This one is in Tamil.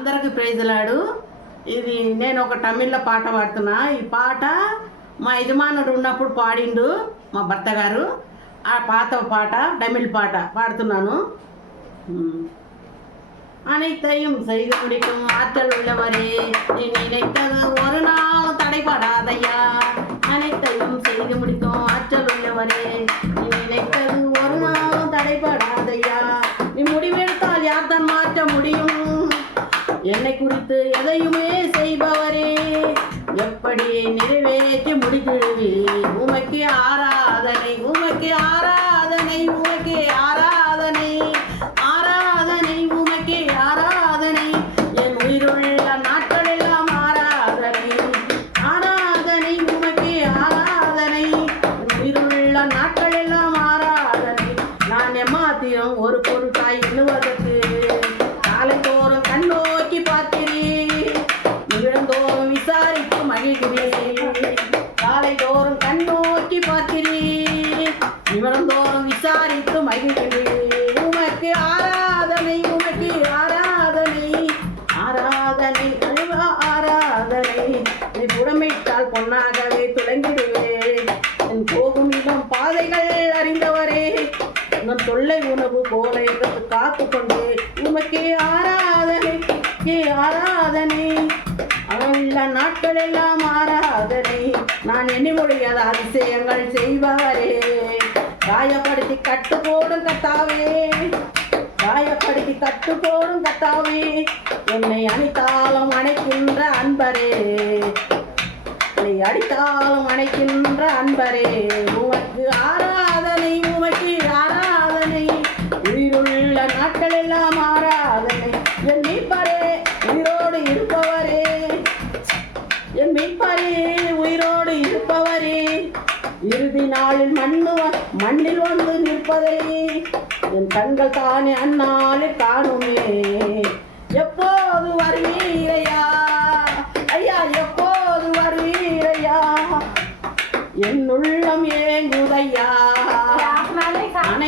అందరికి ప్రైజ్లాడు. ఇది నేను ఒక తమిళ్లో పాట పాడుతున్నా. ఈ పాట మా యజమానుడు ఉన్నప్పుడు పాడిండు మా భర్త గారు. ఆ పాత పాట తమిళ్ పాట పాడుతున్నాను. அனைத்தையும் செய்து முடிக்கும் ஆற்றல் உள்ளவரே, நீ நினைத்தது ஒரு நாள் தடைபடாதையா. அனைத்தையும் செய்து முடிக்கும் ஆற்றல் உள்ளவரே, நீ நினைத்தது ஒரு நாள் தடைபடாதையா. நீ முடிவெடுத்தால் யார் தான் மாற்ற முடியும்? என்னை குறித்து எதையுமே செய்பவரே, எப்படி நிறைவேற்றி முடித்திடுவே. உமக்கு ஆராதனை, உமக்கு ஆராதனை, உமக்கு ஆராதனை, ஆராதனை, உமக்கு ஆராதனை. என் உயிருள்ள நாட்களெல்லாம் ஆராதனை, ஆராதனை, உமக்கு ஆராதனை. என் உயிருள்ள நாட்களெல்லாம் ஆராதனை. நான் எம்மாத்திரம் ஒரு பொருட்டாய் எண்ணுவதற்கு காலைதோறும் கண்ணோக்கி பார்க்கிறேன், நிமிடந்தோறும் விசாரித்து மகிழ்கிறேன். காலைதோறும் கண்ணோக்கி பார்க்கிறேன், நிமிடந்தோறும் விசாரித்து மகிழ்கிறேன். உமக்கு ஆராதனை, உமக்கு ஆராதனை, ஆராதனை, அழிவா ஆராதனை. நீ புடமிட்டால் பொன்னாகவே துளைந்திடுவேன். என் போகும் இடம் பாதைகள் அறிந்தவரே, நம் தொல்லை உணவு போல எங்களுக்கு காத்து கொண்டு. உமக்கு ஆராதனை, ஆராதனை, எல்லா நாட்கள் எல்லாம் ஆராதனை. நான் எண்ணி முடியாத அதிசயங்கள் செய்வாரே. காயப்படுத்தி கட்டு போடும் கத்தாவே, காயப்படுத்தி கட்டு போடும் கத்தாவே. என்னை அணித்தாலும் அணைக்கின்ற அன்பரே, என்னை அடித்தாலும் அணைக்கின்ற அன்பரே. உமக்கு ஆராதனை, உமக்கு ஆராதனை, உயிருள்ள நாட்கள் எல்லாம் ஆராதனை. என் மீட்பரே, உயிரோடு இருப்பவரே, என் மீட்பரே, உயிரோடு இருப்பவரே. இறுதி நாளில் மண்ணில் வந்து நிற்பதை என் கண்கள் தானே அந்நாளில் காணுமே. எப்போது வருவீரையா ஐயா, எப்போது வருவீரையா? என் உள்ளம் ஏங்குதையா,